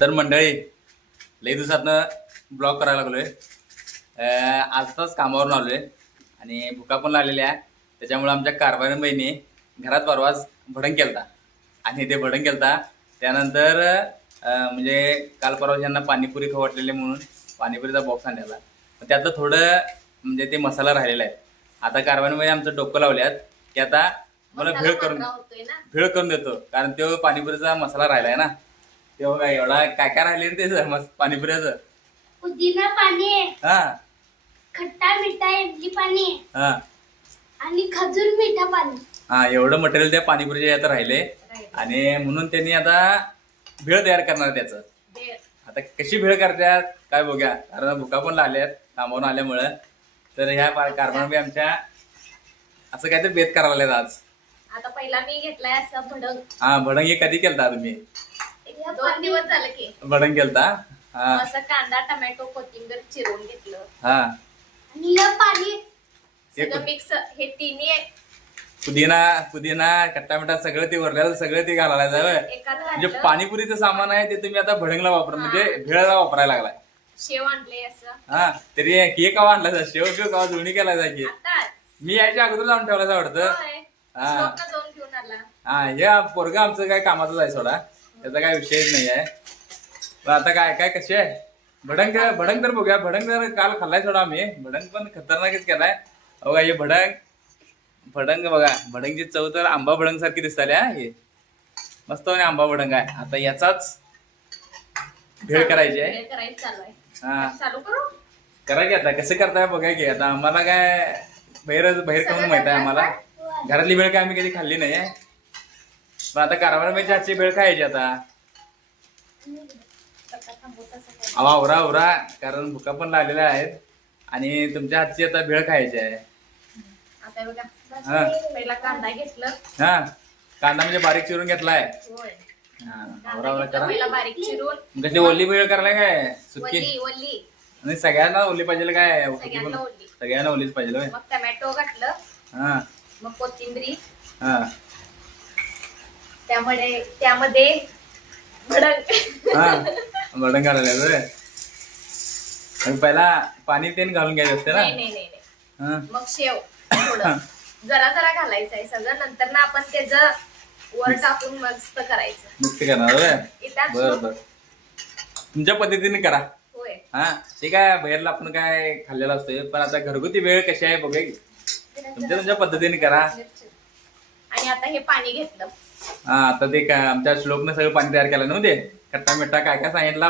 तर मंडळी लई दिवसातनं ब्लॉग करायला लागलोय. आजच कामावरून आलोय आणि भुका पण लागलेल्या आहे. त्याच्यामुळे आमच्या कारभारी बहिणी घरात परवाच भडंग केलता आणि ते भडंग केलता त्यानंतर म्हणजे काल परवा यांना पाणीपुरी खाऊ वाटलेली म्हणून पाणीपुरीचा बॉक्स आणलेला. त्यातलं थोडं म्हणजे ते मसाला राहिलेला आहे. आता कारभारीमध्ये आमचं डोकं लावल्यात की आता मला भेळ करून देतो, कारण तो पाणीपुरीचा मसाला राहिलाय ना. ते बघा एवढा काय काय राहिले ते पाणीपुऱ्याचं. पुदिना पाणी, हा खट्टा मिठा इडली पाणी हा आणि खजूर मिठा पाणी. हा एवढं मटेरियल त्या पाणीपुरीच्या यात राहिले आणि म्हणून त्यांनी आता भेळ तयार करणार त्याचं. आता कशी भेळ करतात काय बघूया, कारण भुका पण लागल्यात कामावून आल्यामुळं. तर ह्या कारभारामध्ये आमच्या असं काहीतरी बेत करायला लागल्यात आज. आता पहिला मी घेतलाय असं भडंग. हा भडंग हे कधी केलता तुम्ही? 2 दिवस झाले की. भडंग केलता. हा असं कांदा टमॅटो कोथिंबीर चिरून घेतलं हा आणि हे पाणी सगळं मिक्स. हे तिन्ही पुदिना पुदिना खट्टा मिठा सगळं ते उरलेलं सगळं ते घालायला जावं. एकात म्हणजे घातलं. पाणीपुरीचं सामान आहे ते तुम्ही आता भडंगला वापरा, म्हणजे भेळला वापरायला लागलाय. शेव आणले असं हा तरी हे कवा आणला शेव बिव कवा जुळणी केला जाय की आता. मी यायच्या अगोदर जाऊन ठेवला वाटतं. हा जाऊन घेऊन आला. हा हे पोरगा आमचं काय कामाचं आहे सोडा, त्याचा काय विषयच नाही आहे. पण आता काय काय कशी आहे भडंग भडंग तर बघूया. भडंग तर काल खाल्लाय सोडा आम्ही. भडंग पण खतरनाकच केलाय बघा. हे भडंग भडंग बघा, भडंगची चव तर आंबा भडंग सारखी दिसताले. हा हे मस्त आणि आंबा भडंग आहे. आता याचाच भेळ करायची आहे. भेळ करायचं चालू आहे. हा चालू करू. करा की आता कसं करताय बघा की. आता आम्हाला काय बाहेर खाऊन माहित आहे आम्हाला. घरातली भेळ काय आम्ही कधी खाल्ली नाही. पण आता कारभाराची आजची भेळ खायची आता. आवरा आवरा, कारण भुका पण लागलेल्या आहेत आणि तुमच्या हातची आता भेळ खायची आहे. आता बघा हा पहिला कांदा घेतलं. हा कांदा म्हणजे बारीक चिरून घेतलाय. होय. हा आवरा कांदा आवरा घेतला करा. पहिला बारीक चिरून. कशी ओली भेळ करायला काय सुकी? वल्ली वल्ली आणि सगळ्यांना ओली पाहिजे काय? सुकी पण सगळ्यांना ओली. सगळ्यांना ओलीच पाहिजे होय. मग टमॅटो घातलं. हा मग कोथिंबीर. हा त्यामध्ये भडंग. हा भडंग घालायला होय. आणि पहिला पाणी तेन घालून घ्यायचं असते ना. नाही नाही नाही नाही. हा मग शेव थोडं जरा जरा घालायचंय सगळं. नंतर ना आपण त्याचं वर टाकून मस्त करायचं. मिक्स करणार होय. इथं बर बर, तुमच्या पद्धतीने करा. होय. हा ते काय बाहेरला आपण काय खाल्लेला असतोय, पण आता घरगुती वेळ कशी आहे बघा की. तुमच्या पद्धतीने करा. आणि आता हे पाणी घेतलं. हा आता ते काय आमच्या श्लोकनं सगळं पाणी तयार केलं ना ते खट्टा मिठा काय काय सांगितला.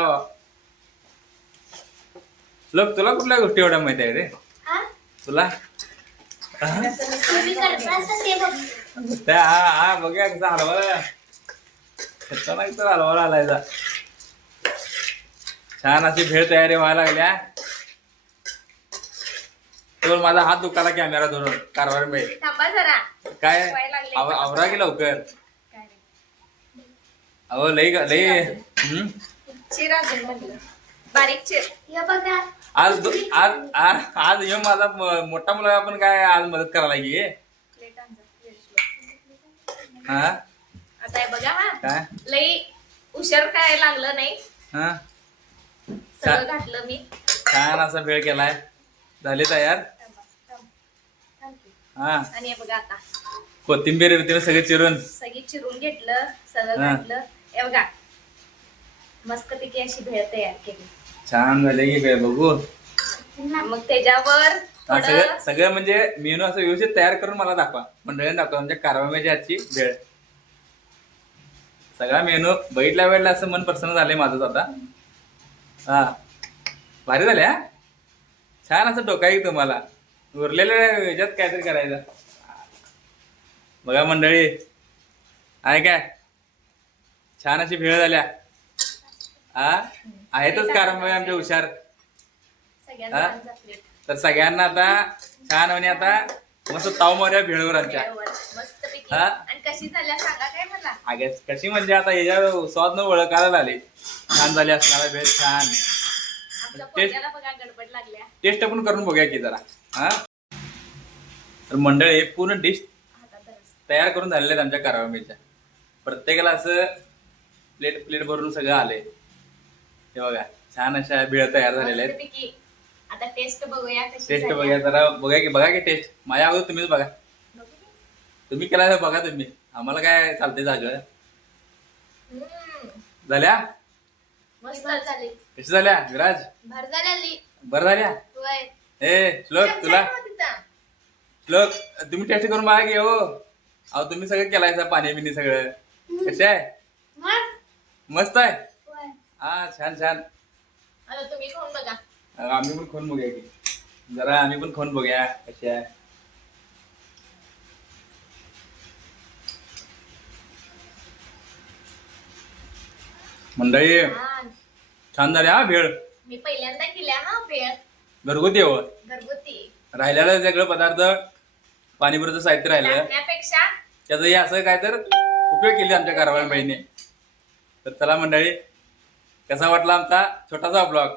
श्लोक तुला कुठल्या गोष्टी एवढ्या माहिती आहे रे हा तुला? तुम्ही करता ते बघ. त्या हा हा बघूया कसा हलवा खतरनाक तर हलवा आलायचा. छान अशी भेळ तयारी व्हायला लागल्या. तर माझा हात दुखाला कॅमेरा धरून कारभार बाई. थांबा जरा. काय व्हायला लागले. आवरा की लवकर. काय नाही. अहो लई लई चिर अजून म्हटलं बारीक चिर. हे बघा आज आज आज आज ह्यो माझा मोठा मुलगा पण काय आज मदत करायला की. प्लेट आण जा. हा आता हे बघा. हा काय लई उशीर काय लागलं नाही. हा सगळं घातलं मी. छान असा भेळ केलाय. झाली तयार. हा आणि हे बघा आता कोथिंबीर सगळे चिरून सगळी चिरून घेतलं. सगळं हा. घातलं. हे बघा मस्तपैकी अशी भेळ तयार केली. छान झाले की भेळ बघू. मग त्याच्यावर हा, थोडं सगळं सगळं म्हणजे मेनू असं व्यवस्थित तयार करून मला दाखवा, मंडळीने दाखवा. म्हणजे कारवाम्याची आजची भेळ सगळा मेनू बघितल्या वेळेला असं मन प्रसन्न झालंय माझंच आता. हा भारी झाले. हा छान असं डोका आहे तुम्हाला. उरलेल्या ह्याच्यात काहीतरी करायचं बघा मंडळी. आहे काय छान अशी भेळ झाल्या. हा आहेतच कारवामे आमचे हुशार. सगळ्यांना हा? आणजा plate. तर सगळ्यांना आता छान आणि आता मस्त ताव मारूया भेळवर आमच्या. भेळवर मस्तपैकी. हा? आणि कशी झाल्या सांगा काय मला. आगे कशी म्हणजे आता याच्या स्वाद न ओळखायला आले. छान झाली असणार भेळ. छान आमच्या पोरग्याला बघा गडबड लागल्या. टेस्ट पण करून बघूया की जरा. हा तर मंडळी पूर्ण डिश हातात धरस. तयार करून झालेले आहेत आमच्या कारवामीच्या. प्रत्येकाला असं प्लेट प्लेट भरून सगळं आले. हे बघा छान अशा भेळ तयार झालेल्या आहेत. मस्तपैकी. आता टेस्ट बघूया कशी टेस्ट झाली. बघा जरा बघा की टेस्ट माझ्या अगोदर तुम्हीच बघा. तुम्ही केला तर बघा तुम्ही आम्हाला काय चालते जागं. हम्म. झाल्या मस्त झाली कशी झाल्या विराज भर झाली बरं झाल्या. होय ए श्लोक तुला श्लोक तुम्ही टेस्ट करून बघा की हो. अहो तुम्ही सगळं केलाय पाणी बिनी सगळं कसे आहे मस्त मस्त आहे. होय हा छान छान. आता तुम्ही खाऊन बघा. आम्ही पण खाऊन बघूया की जरा आम्ही पण खाऊन बघूया कशी आहे. मंडळी छान. छान झाली हा भेळ. मी पहिल्यांदा केल्या हा भेळ घरगुती हो. घरगुती राहिलेलं सगळं पदार्थ पाणीपुरीचं साहित्य राहिलं टाकण्यापेक्षा त्याचं हे असं काय तर उपयोग केले आमच्या कारभार बहिणी. तर चला मंडळी कसा वाटला आमचा छोटासा ब्लॉग